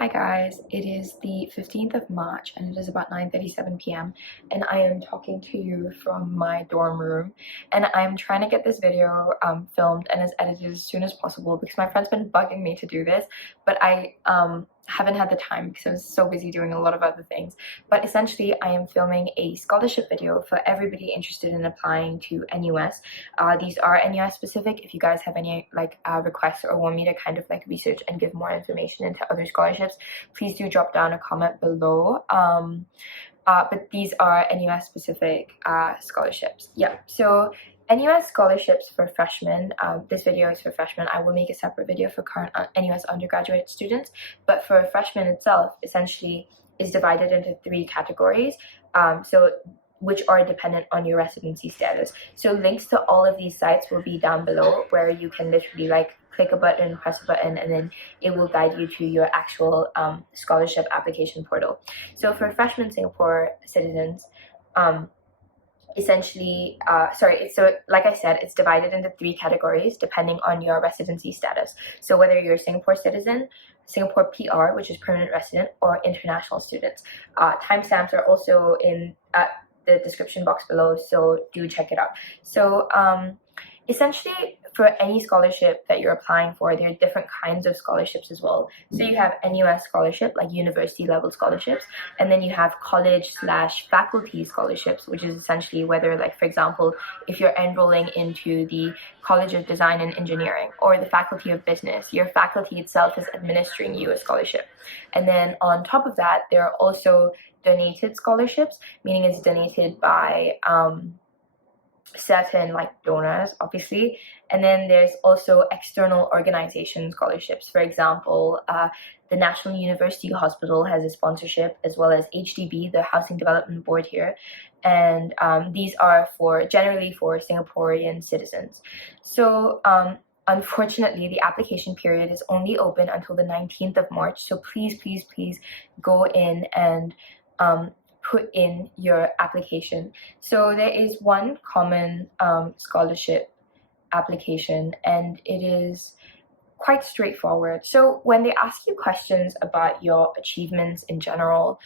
Hi guys, it is the 15th of March and it is about 9:37 p.m. and I am talking to you from my dorm room, and I'm trying to get this video filmed and as edited as soon as possible because my friend's been bugging me to do this, but I haven't had the time because I was so busy doing a lot of other things. But essentially I am filming a scholarship video for everybody interested in applying to NUS. These are NUS specific. If you guys have any requests or want me to kind of research and give more information into other scholarships, please do drop down a comment below. But these are NUS specific scholarships. Yeah, so NUS scholarships for freshmen. This video is for freshmen. I will make a separate video for current NUS undergraduate students, but for freshmen itself, essentially is divided into three categories. Which are dependent on your residency status. So links to all of these sites will be down below, where you can literally click a button, press a button, and then it will guide you to your actual scholarship application portal. So for freshman Singapore citizens, essentially, so like I said, it's divided into three categories depending on your residency status. So whether you're a Singapore citizen, Singapore PR, which is permanent resident, or international students. Timestamps are also in the description box below, so do check it out. So essentially, for any scholarship that you're applying for, there are different kinds of scholarships as well. So you have NUS scholarship, like university level scholarships, and then you have college/faculty scholarships, which is essentially whether, for example, if you're enrolling into the College of Design and Engineering or the Faculty of Business, your faculty itself is administering you a scholarship. And then on top of that, there are also donated scholarships, meaning it's donated by certain donors, obviously. And then there's also external organization scholarships. For example, the National University Hospital has a sponsorship, as well as HDB, the Housing Development Board here. And these are generally for Singaporean citizens. So unfortunately, the application period is only open until the 19th of March. So please go in and put in your application. So there is one common scholarship application, and it is quite straightforward. So when they ask you questions about your achievements in general,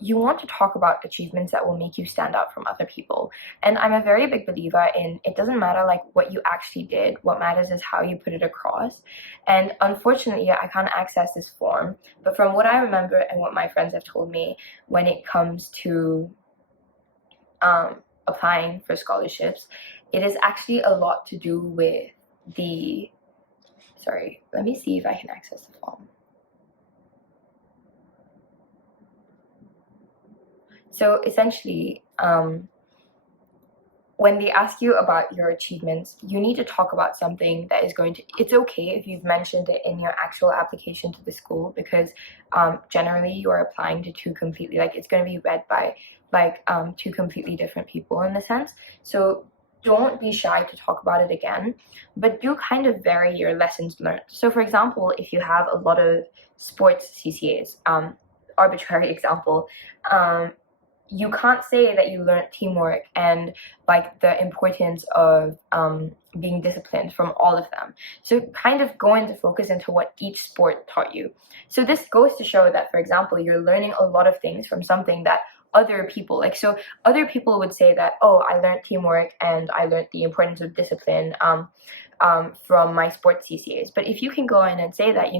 you want to talk about achievements that will make you stand out from other people. And I'm a very big believer in it doesn't matter what you actually did. What matters is how you put it across. And unfortunately, I can't access this form, but from what I remember and what my friends have told me, when it comes to applying for scholarships, it is actually a lot to do with the Sorry, let me see if I can access the form. So essentially, when they ask you about your achievements, you need to talk about something that is it's okay if you've mentioned it in your actual application to the school, because generally you are applying to two completely, it's going to be read by two completely different people in a sense. So don't be shy to talk about it again, but do kind of vary your lessons learned. So for example, if you have a lot of sports CCAs, arbitrary example, you can't say that you learned teamwork and the importance of being disciplined from all of them. So kind of go into focus into what each sport taught you. So this goes to show that, for example, you're learning a lot of things from something that other people so other people would say that, oh, I learned teamwork and I learned the importance of discipline from my sports CCAs. But if you can go in and say that,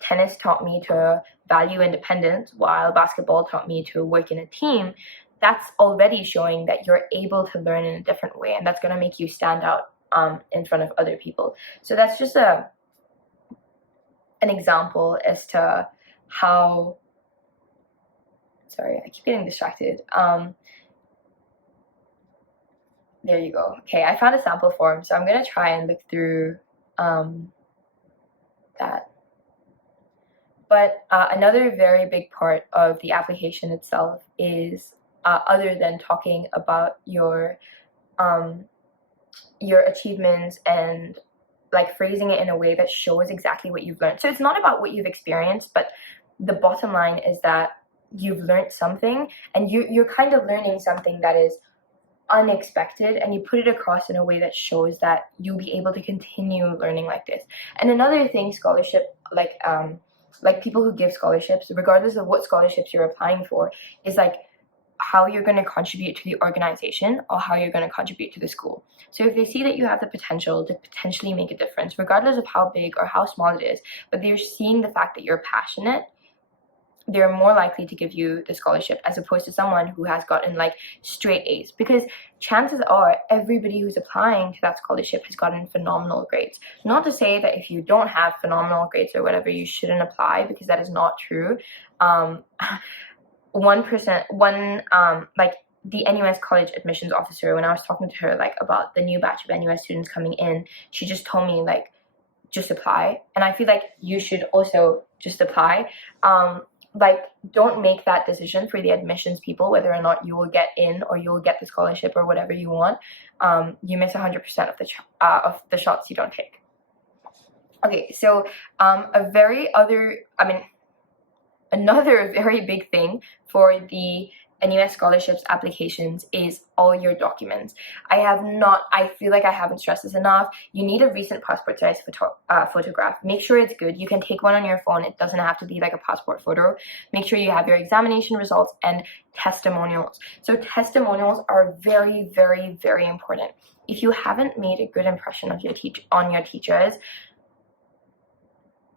tennis taught me to value independence while basketball taught me to work in a team, that's already showing that you're able to learn in a different way, and that's going to make you stand out in front of other people. So that's just an example as to how Sorry, I keep getting distracted. There you go. Okay, I found a sample form, so I'm going to try and look through that. But another very big part of the application itself is, other than talking about your achievements and phrasing it in a way that shows exactly what you've learned. So it's not about what you've experienced, but the bottom line is that you've learned something, and you're kind of learning something that is unexpected, and you put it across in a way that shows that you'll be able to continue learning like this. And another thing scholarship like people who give scholarships, regardless of what scholarships you're applying for, is like how you're going to contribute to the organization or how you're going to contribute to the school. So if they see that you have the potential to potentially make a difference, regardless of how big or how small it is, but they're seeing the fact that you're passionate, they're more likely to give you the scholarship as opposed to someone who has gotten like straight A's, because chances are everybody who's applying to that scholarship has gotten phenomenal grades. Not to say that if you don't have phenomenal grades or whatever, you shouldn't apply, because that is not true. 1%, like the NUS college admissions officer, when I was talking to her like about the new batch of NUS students coming in, she just told me like, just apply. And I feel like you should also just apply. Like, don't make that decision for the admissions people whether or not you will get in or you will get the scholarship or whatever you want. You miss 100% of the shots you don't take. Okay, so another very big thing for the NUS scholarships applications is all your documents. I feel like I haven't stressed this enough. You need a recent passport size photograph. Make sure it's good. You can take one on your phone. It doesn't have to be like a passport photo. Make sure you have your examination results and testimonials. So testimonials are very, very, very important. If you haven't made a good impression of your teachers,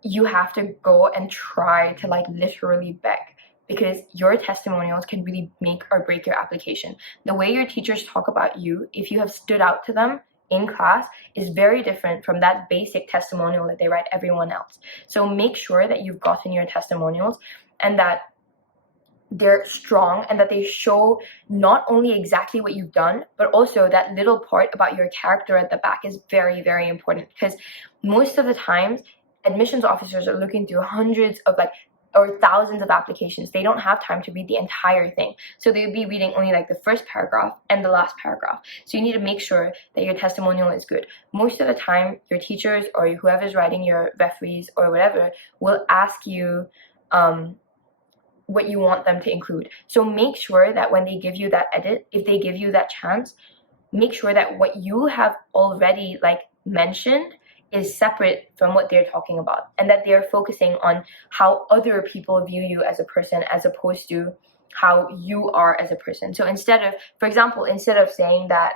you have to go and try to like literally beg, because your testimonials can really make or break your application. The way your teachers talk about you, if you have stood out to them in class, is very different from that basic testimonial that they write everyone else. So make sure that you've gotten your testimonials and that they're strong and that they show not only exactly what you've done, but also that little part about your character at the back is very, very important, because most of the times admissions officers are looking through hundreds of or thousands of applications. They don't have time to read the entire thing. So they'll be reading only like the first paragraph and the last paragraph. So you need to make sure that your testimonial is good. Most of the time, your teachers or whoever's writing your referees or whatever will ask you what you want them to include. So make sure that when they give you that edit, if they give you that chance, make sure that what you have already like mentioned is separate from what they're talking about, and that they're focusing on how other people view you as a person as opposed to how you are as a person. So for example, instead of saying that,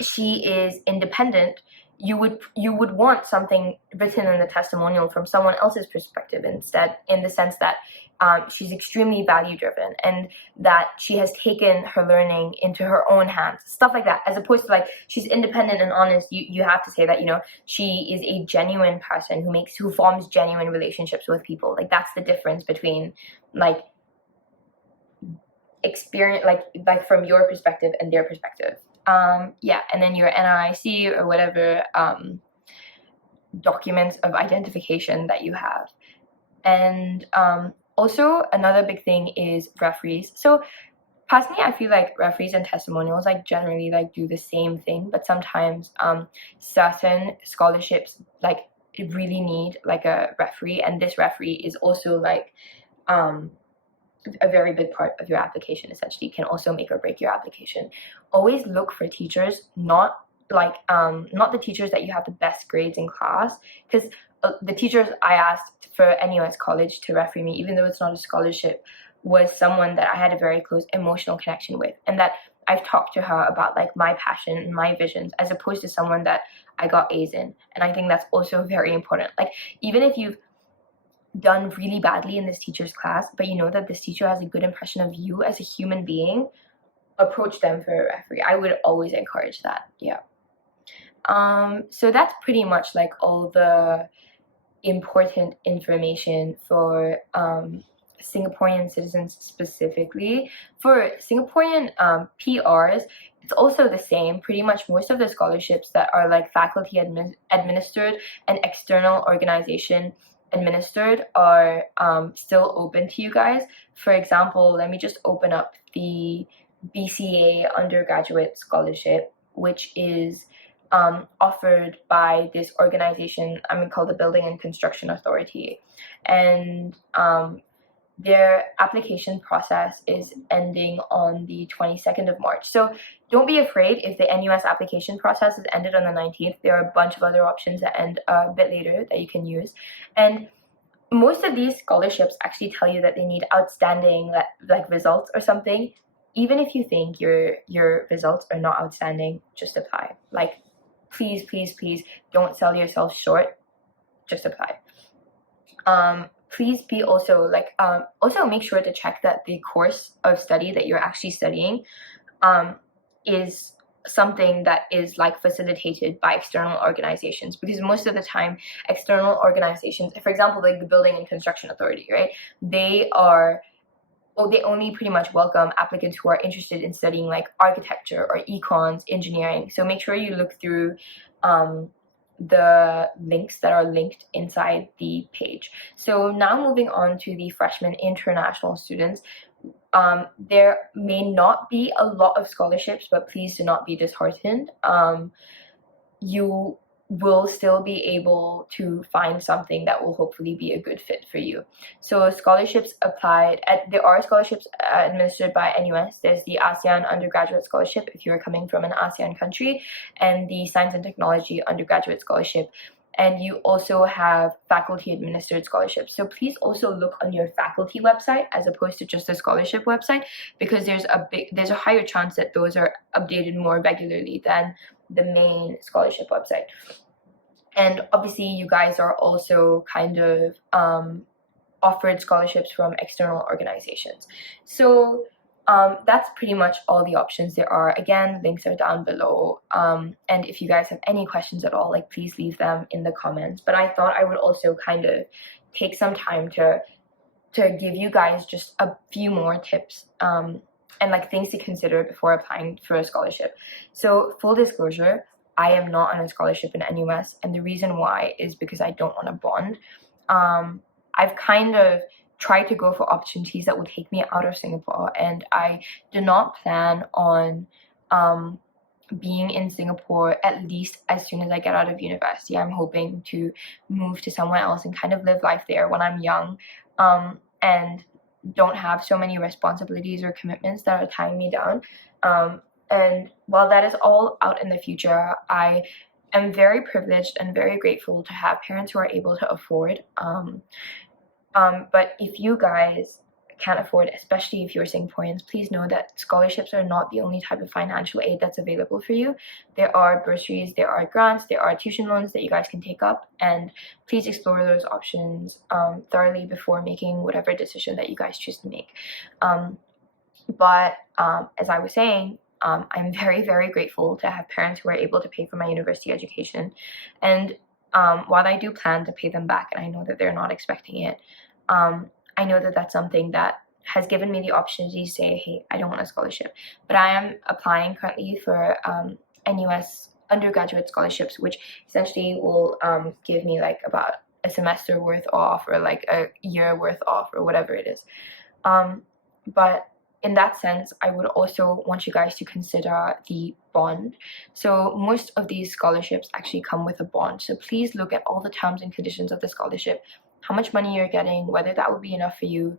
she is independent, you would want something written in the testimonial from someone else's perspective instead, in the sense that she's extremely value driven and that she has taken her learning into her own hands, stuff like that, as opposed to like she's independent and honest. You have to say that, she is a genuine person who forms genuine relationships with people. Like, that's the difference between like experience, like from your perspective and their perspective. And then your NRIC or whatever documents of identification that you have. And also another big thing is referees. So personally, I feel like referees and testimonials like generally like do the same thing, but sometimes certain scholarships like really need like a referee, and this referee is also like a very big part of your application. Essentially can also make or break your application. Always look for teachers, not the teachers that you have the best grades in class, because the teachers I asked for NUS college to referee me, even though it's not a scholarship, was someone that I had a very close emotional connection with, and that I've talked to her about like my passion and my visions, as opposed to someone that I got A's in. And I think that's also very important. Like, even if you've done really badly in this teacher's class, but you know that this teacher has a good impression of you as a human being, approach them for a referee. I would always encourage that. Yeah. So that's pretty much like all the important information for Singaporean citizens specifically. For Singaporean PRs, it's also the same. Pretty much most of the scholarships that are like faculty administered and external organization administered are still open to you guys. For example, let me just open up the BCA undergraduate scholarship, which is offered by this organization called the Building and Construction Authority. And their application process is ending on the 22nd of March. So don't be afraid if the NUS application process is ended on the 19th. There are a bunch of other options that end a bit later that you can use. And most of these scholarships actually tell you that they need outstanding like results or something. Even if you think your results are not outstanding, just apply. Like, please, please, please don't sell yourself short. Just apply. Please be also also make sure to check that the course of study that you're actually studying is something that is like facilitated by external organizations, because most of the time external organizations, for example, like the Building and Construction Authority, right, they only pretty much welcome applicants who are interested in studying like architecture or econs, engineering. So make sure you look through the links that are linked inside the page. So now moving on to the freshman international students. There may not be a lot of scholarships, but please do not be disheartened. You will still be able to find something that will hopefully be a good fit for you. So scholarships there are scholarships administered by NUS. There's the ASEAN Undergraduate Scholarship if you're coming from an ASEAN country, and the Science and Technology Undergraduate Scholarship. And you also have faculty administered scholarships. So please also look on your faculty website as opposed to just the scholarship website, because there's a higher chance that those are updated more regularly than the main scholarship website. And obviously you guys are also kind of offered scholarships from external organizations. So that's pretty much all the options there are. Again, links are down below. And if you guys have any questions at all, like, please leave them in the comments. But I thought I would also kind of take some time to give you guys just a few more tips and like things to consider before applying for a scholarship. So full disclosure, I am not on a scholarship in NUS, and the reason why is because I don't want to bond. I've kind of tried to go for opportunities that will take me out of Singapore, and I do not plan on being in Singapore at least as soon as I get out of university. I'm hoping to move to somewhere else and kind of live life there when I'm young and don't have so many responsibilities or commitments that are tying me down. And while that is all out in the future, I am very privileged and very grateful to have parents who are able to afford. But if you guys can't afford, especially if you're Singaporeans, please know that scholarships are not the only type of financial aid that's available for you. There are bursaries, there are grants, there are tuition loans that you guys can take up, and please explore those options thoroughly before making whatever decision that you guys choose to make. But as I was saying, I'm very, very grateful to have parents who are able to pay for my university education. And while I do plan to pay them back, and I know that they're not expecting it, I know that that's something that has given me the opportunity to say, hey, I don't want a scholarship. But I am applying currently for NUS undergraduate scholarships, which essentially will give me like about a semester worth off or like a year worth off or whatever it is. But in that sense, I would also want you guys to consider the bond. So most of these scholarships actually come with a bond. So please look at all the terms and conditions of the scholarship, how much money you're getting, whether that would be enough for you,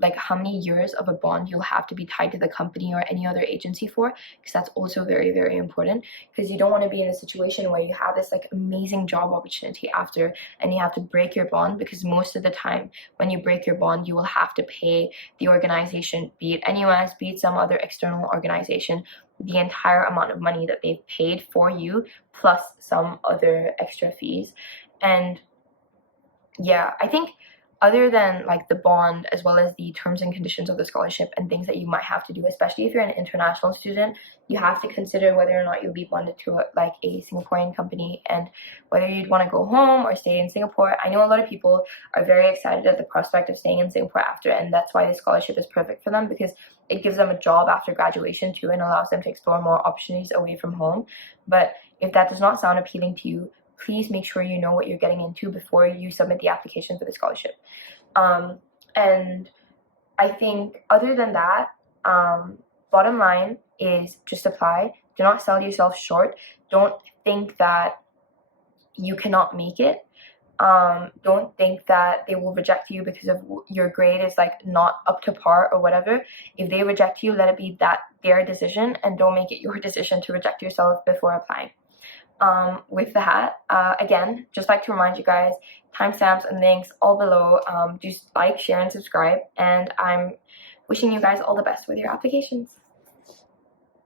like how many years of a bond you'll have to be tied to the company or any other agency for, because that's also very, very important, because you don't want to be in a situation where you have this like amazing job opportunity after and you have to break your bond, because most of the time when you break your bond, you will have to pay the organization, be it NUS, be it some other external organization, the entire amount of money that they've paid for you, plus some other extra fees. And yeah, I think other than like the bond, as well as the terms and conditions of the scholarship and things that you might have to do, especially if you're an international student, you have to consider whether or not you'll be bonded to like a Singaporean company and whether you'd want to go home or stay in Singapore. I know a lot of people are very excited at the prospect of staying in Singapore after, and that's why the scholarship is perfect for them, because it gives them a job after graduation too and allows them to explore more opportunities away from home. But if that does not sound appealing to you, please make sure you know what you're getting into before you submit the application for the scholarship. And I think other than that, bottom line is just apply. Do not sell yourself short. Don't think that you cannot make it. Don't think that they will reject you because of your grade is like not up to par or whatever. If they reject you, let it be that their decision, and don't make it your decision to reject yourself before applying. With that, again, just like to remind you guys, timestamps and links all below. Just like, share, and subscribe, and I'm wishing you guys all the best with your applications.